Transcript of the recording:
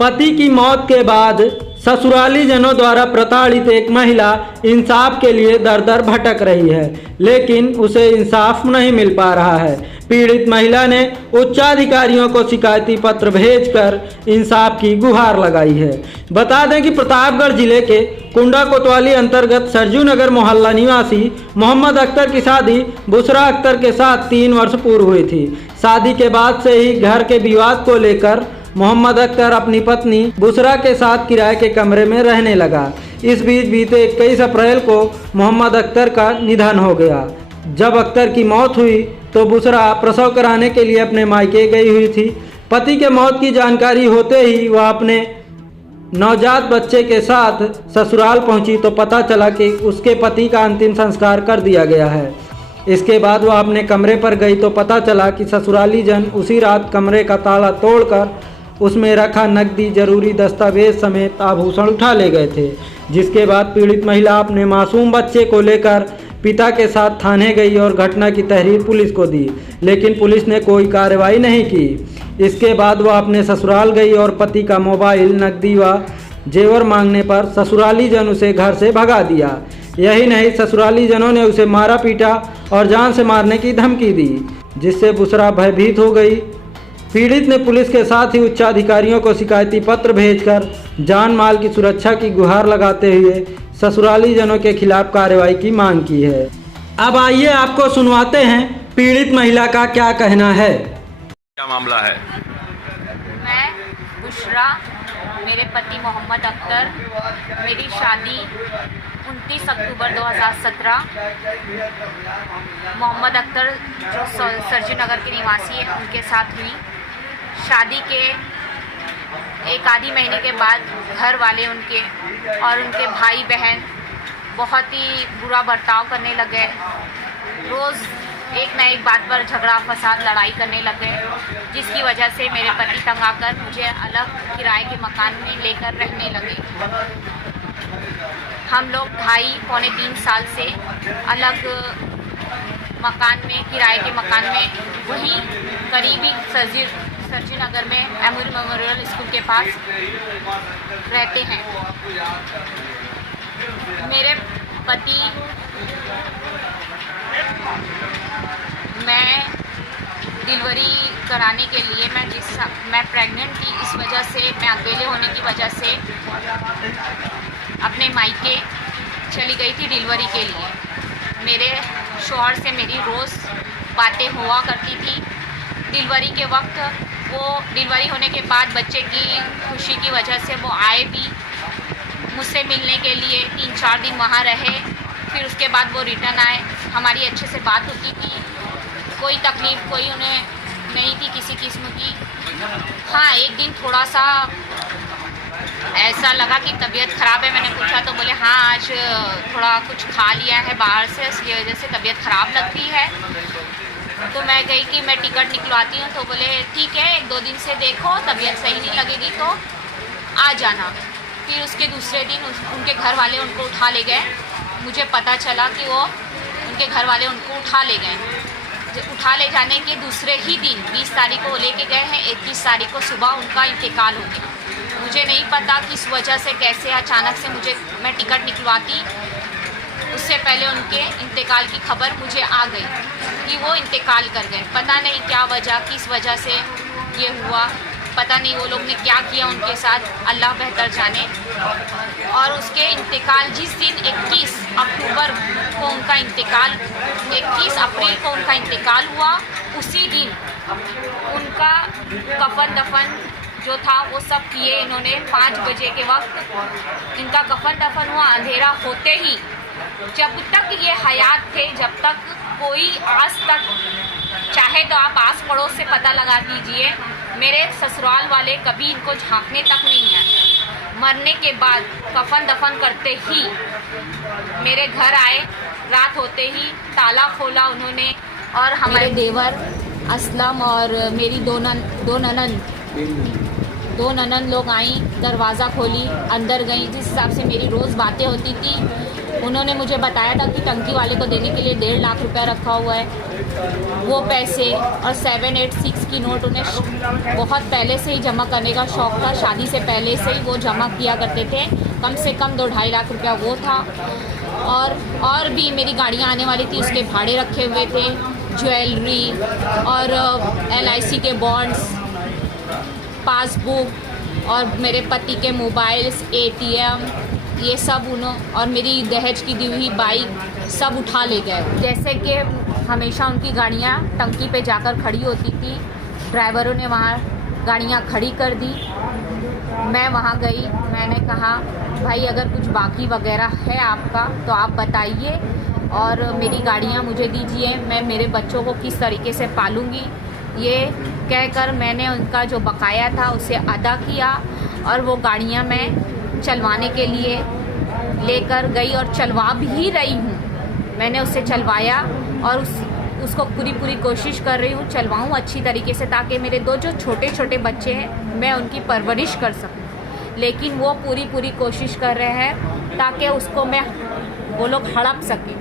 पति की मौत के बाद ससुराली जनों द्वारा प्रताड़ित एक महिला इंसाफ के लिए दर दर भटक रही है, लेकिन उसे इंसाफ नहीं मिल पा रहा है। पीड़ित महिला ने उच्चाधिकारियों को शिकायती पत्र भेजकर इंसाफ की गुहार लगाई है। बता दें कि प्रतापगढ़ जिले के कुंडा कोतवाली अंतर्गत सरजू नगर मोहल्ला निवासी मोहम्मद अख्तर की शादी बुशरा अख्तर के साथ 3 वर्ष पूर्व हुई थी। शादी के बाद से ही घर के विवाद को लेकर मोहम्मद अख्तर अपनी पत्नी बुशरा के साथ किराए के कमरे में रहने लगा। इस बीच बीते 21 अप्रैल को मोहम्मद अख्तर का निधन हो गया। जब अख्तर की मौत हुई तो बुशरा प्रसव कराने के लिए अपने मायके गई हुई थी। पति के मौत की जानकारी होते ही वह अपने नवजात बच्चे के साथ ससुराल पहुंची तो पता चला कि उसके पति का अंतिम संस्कार कर दिया गया है। इसके बाद वह अपने कमरे पर गई तो पता चला कि ससुराली जन उसी रात कमरे का ताला तोड़कर उसमें रखा नकदी, जरूरी दस्तावेज समेत आभूषण उठा ले गए थे। जिसके बाद पीड़ित महिला अपने मासूम बच्चे को लेकर पिता के साथ थाने गई और घटना की तहरीर पुलिस को दी, लेकिन पुलिस ने कोई कार्रवाई नहीं की। इसके बाद वह अपने ससुराल गई और पति का मोबाइल, नकदी व जेवर मांगने पर ससुराली जन उसे घर से भगा दिया। यही नहीं, ससुराली जनों ने उसे मारा पीटा और जान से मारने की धमकी दी, जिससे बुशरा भयभीत हो गई। पीड़ित ने पुलिस के साथ ही उच्चाधिकारियों को शिकायती पत्र भेजकर जान माल की सुरक्षा की गुहार लगाते हुए ससुराली जनों के खिलाफ कार्रवाई की मांग की है। अब आइए आपको सुनवाते हैं पीड़ित महिला का क्या कहना है। क्या मामला है? मैं बुशरा, मेरे पति मोहम्मद अख्तर, मेरी शादी 29 अक्टूबर 2017 मोहम्मद अख्तर जो सरजू नगर के निवासी हैं उनके साथ हुई। शादी के एक आधी महीने के बाद घर वाले उनके और उनके भाई बहन बहुत ही बुरा बर्ताव करने लगे। रोज़ एक न एक बात पर झगड़ा फसाद लड़ाई करने लग गए, जिसकी वजह से मेरे पति तंग आकर मुझे अलग किराए के मकान में लेकर रहने लगे। हम लोग 2.5-3 साल से अलग मकान में, किराए के मकान में, वहीं करीबी सरजू नगर में एमूर मेमोरियल स्कूल के पास रहते हैं। मेरे पति, मैं डिलीवरी कराने के लिए मैं प्रेग्नेंट थी, इस वजह से मैं अकेले होने की वजह से अपने मायके चली गई थी डिलीवरी के लिए। मेरे शौहर से मेरी रोज़ बातें हुआ करती थी। डिलीवरी के वक्त वो डिलीवरी होने के बाद बच्चे की खुशी की वजह से वो आए भी मुझसे मिलने के लिए, 3-4 दिन वहाँ रहे। फिर उसके बाद वो रिटर्न आए। हमारी अच्छे से बात होती थी, कोई तकलीफ़ कोई उन्हें नहीं थी किसी किस्म की। हाँ, एक दिन थोड़ा सा ऐसा लगा कि तबीयत ख़राब है। मैंने पूछा तो बोले हाँ, आज थोड़ा कुछ खा लिया है बाहर से, इसकी वजह से तबीयत ख़राब लगती है। तो मैं गई कि मैं टिकट निकलवाती हूँ, तो बोले ठीक है, 1-2 दिन से देखो, तबीयत सही नहीं लगेगी तो आ जाना। फिर उसके दूसरे दिन उनके घर वाले उनको उठा ले गए। मुझे पता चला कि वो उनके घर वाले उनको उठा ले गए। उठा ले जाने के दूसरे ही दिन 20 तारीख को लेके गए हैं, 21 तारीख को सुबह उनका इंतकाल हो गया। मुझे नहीं पता किस वजह से, कैसे अचानक से मैं टिकट निकलवाती, उससे पहले उनके इंतकाल की खबर मुझे आ गई कि वो इंतकाल कर गए। पता नहीं क्या वजह, किस वजह से ये हुआ, पता नहीं वो लोग ने क्या किया उनके साथ, अल्लाह बेहतर जाने। और उसके इंतकाल जिस दिन 21 अक्टूबर को उनका इंतकाल, 21 अप्रैल को उनका इंतकाल हुआ, उसी दिन उनका कफन दफन जो था वो सब किए इन्होंने। 5 बजे के वक्त इनका कफन दफन हुआ। अंधेरा होते ही, जब तक ये हयात थे, जब तक कोई आज तक, चाहे तो आप आस पड़ोस से पता लगा दीजिए, मेरे ससुराल वाले कभी इनको झांकने तक नहीं आए। मरने के बाद कफन दफन करते ही मेरे घर आए, रात होते ही ताला खोला उन्होंने और हमारे देवर असलम और मेरी दो ननन लोग आई, दरवाज़ा खोली, अंदर गई। जिस हिसाब से मेरी रोज़ बातें होती थी, उन्होंने मुझे बताया था कि टंकी वाले को देने के लिए 1.5 लाख रुपया रखा हुआ है। वो पैसे और 786 की नोट उन्हें बहुत पहले से ही जमा करने का शौक़ था। शादी से पहले से ही वो जमा किया करते थे। कम से कम 2-2.5 लाख रुपया वो था। और भी मेरी गाड़ियाँ आने वाली थी, उसके भाड़े रखे हुए थे, ज्वेलरी और LIC के बॉन्ड्स, पासबुक और मेरे पति के मोबाइल्स, ATM, ये सब और मेरी दहेज की दी हुई बाइक सब उठा ले गए। जैसे कि हमेशा उनकी गाड़ियाँ टंकी पे जाकर खड़ी होती थी, ड्राइवरों ने वहाँ गाड़ियाँ खड़ी कर दी। मैं वहाँ गई, मैंने कहा भाई अगर कुछ बाकी वगैरह है आपका तो आप बताइए और मेरी गाड़ियाँ मुझे दीजिए, मैं मेरे बच्चों को किस तरीके से पालूँगी। ये कहकर मैंने उनका जो बकाया था उसे अदा किया और वो गाड़ियाँ मैं चलवाने के लिए लेकर गई और चलवा भी रही हूँ। मैंने उससे चलवाया और उसको पूरी कोशिश कर रही हूँ चलवाऊँ अच्छी तरीके से, ताकि मेरे 2 जो छोटे छोटे बच्चे हैं मैं उनकी परवरिश कर सकूँ। लेकिन वो पूरी कोशिश कर रहे हैं ताकि उसको वो लोग हड़प सकें।